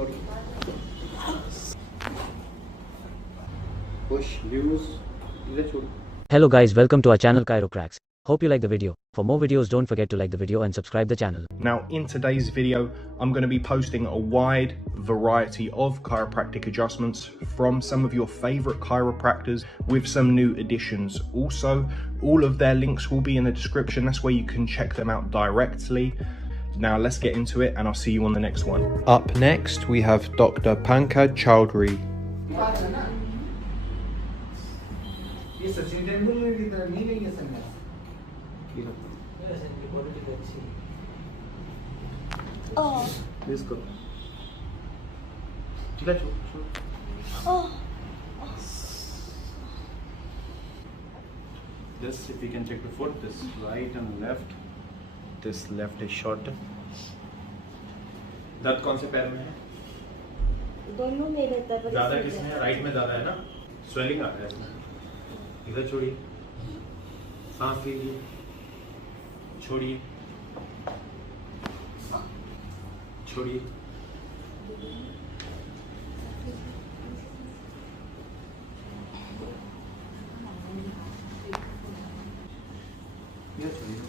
छोड़िए, push, loose, इधर छोड़िए। Hello guys, welcome to our channel Chirocracks. Hope you like the video. For more videos, don't forget to like the video and subscribe the channel. Now, in today's video, I'm going to be posting a wide variety of chiropractic adjustments from some of your favorite chiropractors with some new additions. Also, all of their links will be in the description. That's where you can check them out directly. Now, let's get into it and I'll see you on the next one. Up next, we have Dr. Pankaj Chowdhury. ये सचिन तेंदुलकर की तरह नहीं है संन्यास। Please करो, ठीक है, छोड़। This, if you can check the foot, this right and left. This left is shorter. दर्द कौन से पैर में है? दोनों में रहता है। ज्यादा किसमें है? राइट में ज्यादा है ना? स्वेलिंग आ रहा है इसमें। इधर छोड़िए, सांस लीजिए, छोड़िए, छोड़िए, इधर छोड़िए,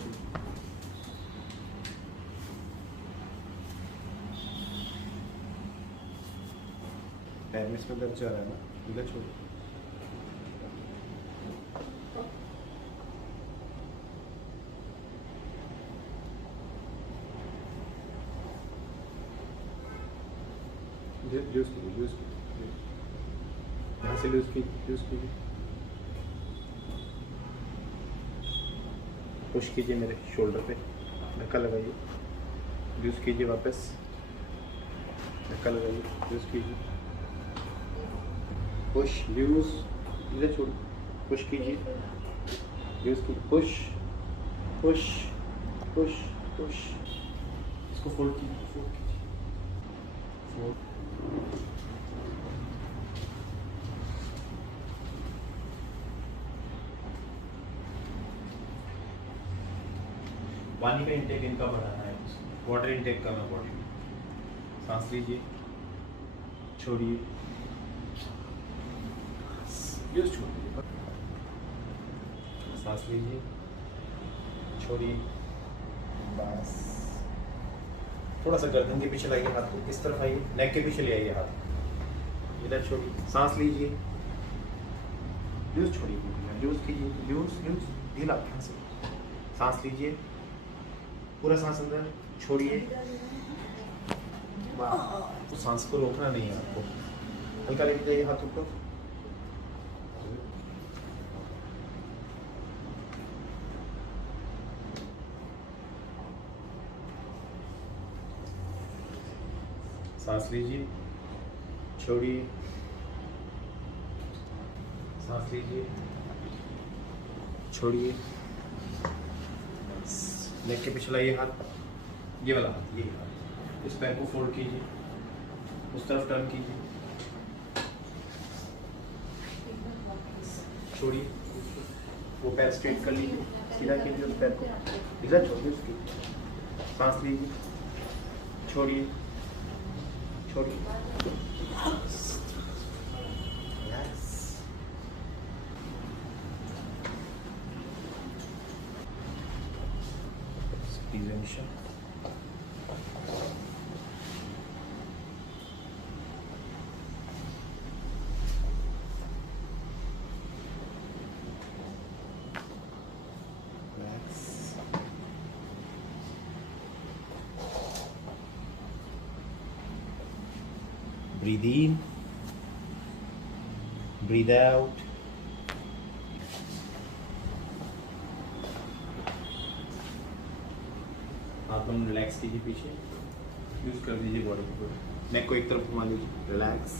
पैर में इसमें दर्द जा रहा है ना? इधर छोड़िए, लूज कीजिए, लूज कीजिए, यहाँ से लूज कीजिए, पुश कीजिए मेरे शोल्डर पे, धक्का लगाइए, लूज कीजिए, वापस धक्का लगाइए, लूज कीजिए, पुश, लूज, इधर छोड़िए, पुश कीजिए, लूज कीजिए, पुश, पुश, पुश, पुश, इसको फोल्ड कीजिए, फोल्ड कीजिए, फोल्ड। पानी का इंटेक इनका बढ़ाना है, वाटर इंटेक करना बॉडी में। सांस लीजिए, छोड़िए, यूज छोड़िए, सांस लीजिए, छोड़िए, बस। थोड़ा सा गर्दन के पीछे लाइए हाथ को, इस तरफ आइए, नेक के पीछे ले आइए हाथ, इधर छोड़िए, सांस लीजिए, यूज छोड़िए, यूज कीजिए, यूज यूज ढीला ध्यान से, सांस लीजिए, पूरा सांस अंदर छोड़िए, तो सांस को रोकना नहीं है आपको, हल्का लेके जाइए हाथों को, सांस लीजिए, छोड़िए, सांस लीजिए, छोड़िए, नेक के पीछे लाइए हाथ, ये वाला हाथ, ये हाथ, इस पैर को फोल्ड कीजिए, उस तरफ टर्न कीजिए, छोड़िए, वो पैर स्ट्रेट कर लीजिए, सीधा कीजिए उस पैर को, इधर छोड़िए उसकी, सांस लीजिए, छोड़िए, छोड़िए, breathe in, breathe out. हाथ में रिलैक्स कीजिए, पीछे यूज कर दीजिए बॉडी को, नेक को एक तरफ घुमा लीजिए, रिलैक्स,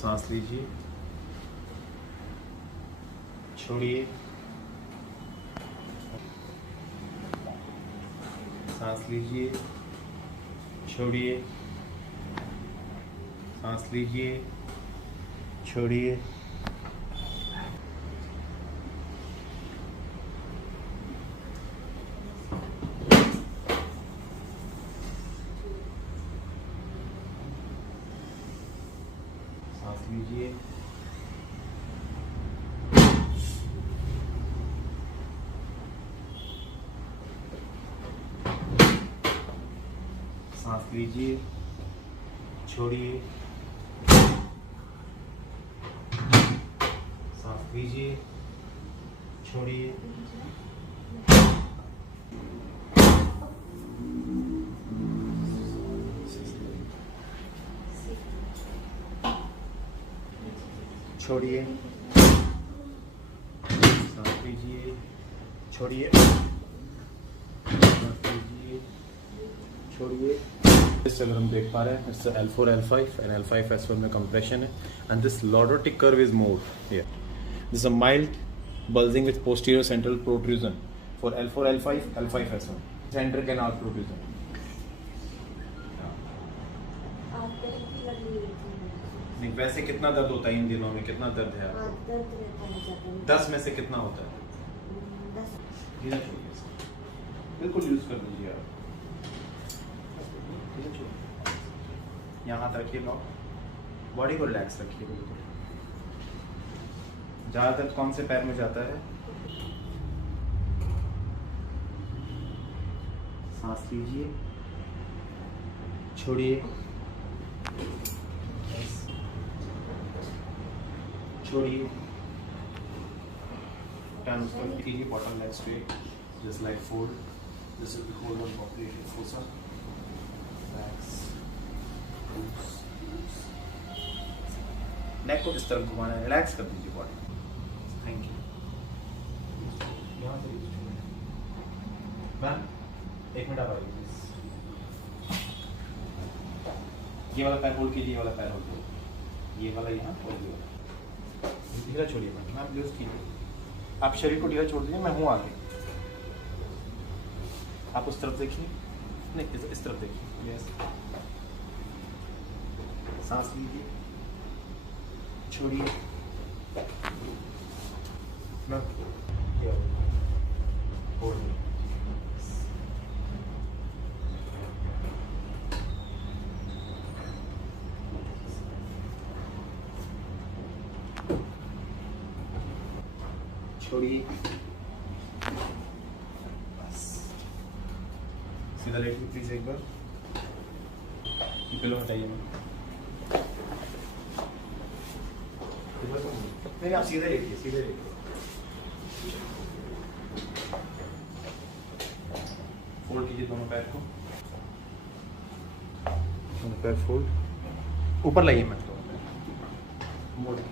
सांस लीजिए, छोड़िए, सांस लीजिए, छोड़िए, सांस लीजिए, छोड़िए, सांस लीजिए, सांस लीजिए, छोड़िए, सांस लीजिए, छोड़िए, छोड़िए, सांस लीजिए, छोड़िए, सांस लीजिए, छोड़िए। इस अगर हम देख पा रहे हैं, it's L4 L5 and L5 S1 में कंप्रेशन है and this lordotic curve is more here. This is a mild bulging with posterior central protrusion for L4 L5 L5 S1 center canal protrusion. हाथ पैर की लगी हुई थी। नहीं, वैसे कितना दर्द होता है इन दिनों में? कितना दर्द है आपको? हाथ दर्द रहता है ज़्यादा। 10 में से कितना होता है? 10। धीरे छोड़िए इसको। बिल्कुल यूज कर दीजिए आप। धीरे छोड़िए। यहाँ हाथ रखिए, लॉक, बॉडी को रिलैक्स रखिए बिल्कुल। ज़्यादा दर्द कौन से पैर में जाता है? सांस लीजिए, छोड़िए, छोड़िए, टर्न उसको कीजिए, bottom leg straight, just like fold, this will be hold on operation fossa, relax, neck को इस तरफ घुमाना है, रिलैक्स कर दीजिए बॉडी। Thank you. यहाँ से मैम 1 मिनट आप आइए प्लीज। ये वाला पैर होल्ड कीजिए, ये वाला पैर होल्ड कीजिए, ये वाला यहाँ और ये वाला ढीला छोड़िए। मैम यूज कीजिए, आप शरीर को ढीला छोड़ दीजिए, मैं हूँ आगे। आप उस तरफ देखिए, नहीं इस तरफ देखिए। यस, सांस लीजिए, छोड़िए, मैम होल्ड, छोड़िए, बस सीधा लेटिए प्लीज एक बार। पिलो हटाइए मैम। नहीं आप सीधा लेटिए, सीधे लेटिए। फोल्ड कीजिए दोनों पैर को, दोनों पैर फोल्ड, ऊपर लाइए मैम, दोनों पैर मोड़ के।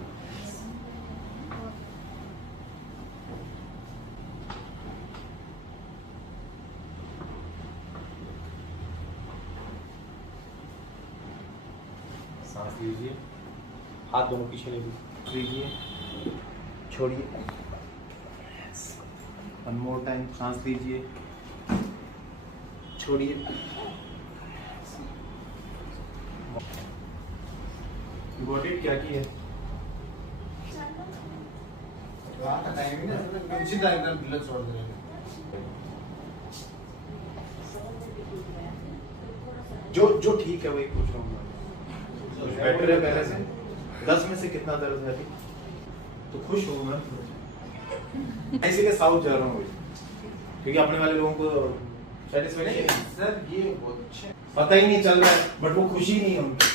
सांस लीजिए, हाथ दोनों पीछे ले लीजिए, छोड़िए, वन मोर टाइम, सांस लीजिए, छोड़िए, गॉट इट? क्या की है? रात का टाइम है ना, निश्चित एकदम ढीला छोड़ देंगे। जो ठीक है वही पूछ रहा हूँ। बेटर है पहले से? 10 में से कितना दर्द है अभी? तो खुश हूँ मैं, इसीलिए साउथ जा रहा हूँ क्योंकि अपने वाले लोगों को सेटिस्फाई नहीं है। सर ये बहुत अच्छे, पता ही नहीं चल रहा है, बट वो खुशी नहीं है उनकी।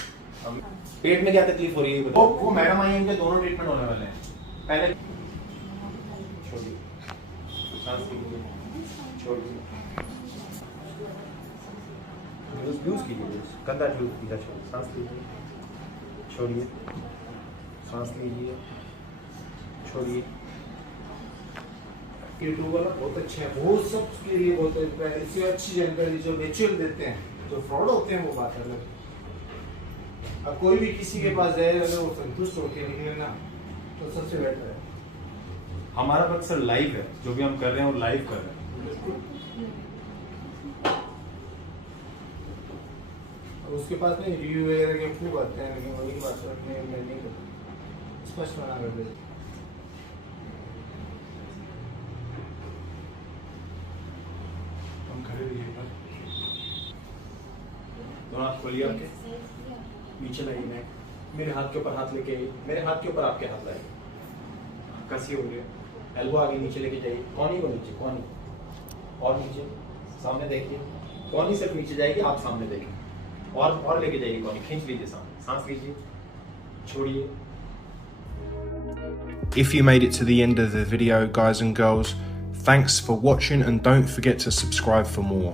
पेट में क्या तकलीफ हो रही है बताओ? वो मैडम आई है, उनके दोनों ट्रीटमेंट होने वाले हैं। पहले छोड़िए, सांस लीजिए, छोड़िए, जूस कीजिए, गंदा जूस पीना छोड़िए, सांस लीजिए, छोड़िए, सांस लीजिए, छोड़िए। ये टू वाला बहुत अच्छा है, बहुत सब के लिए बहुत है। इससे अच्छी जानकारी जो नेचुरल देते हैं, जो फ्रॉड होते हैं वो बात अलग है। अब कोई भी किसी के पास जाए, अगर वो संतुष्ट होकर निकले ना, तो सबसे बेटर है। हमारा मकसद लाइव है, जो भी हम कर रहे हैं वो लाइव कर रहे हैं। उसके पास नहीं रिव्यू वगैरह के खूब आते हैं, लेकिन वही बात मैं नहीं करता। स्पष्ट बना कर दे। हम खड़े रहिए पर दोनों हाथ खोलिए आपके, नीचे लाइए नेक, मेरे हाथ के ऊपर हाथ लेके, मेरे हाथ के ऊपर आपके हाथ लाइए, कसिए बोलिए, एल्बो आगे नीचे लेके जाइए, कॉनी को नीचे, कॉनी और नीचे, सामने देखिए, कॉनी सिर्फ नीचे जाएगी, आप सामने देखिए, और लेके जाइए कॉनी, खींच लीजिए सामने, सांस लीजिए, छोड़िए। If you made it to the end of the video, guys and girls, thanks for watching and don't forget to subscribe for more.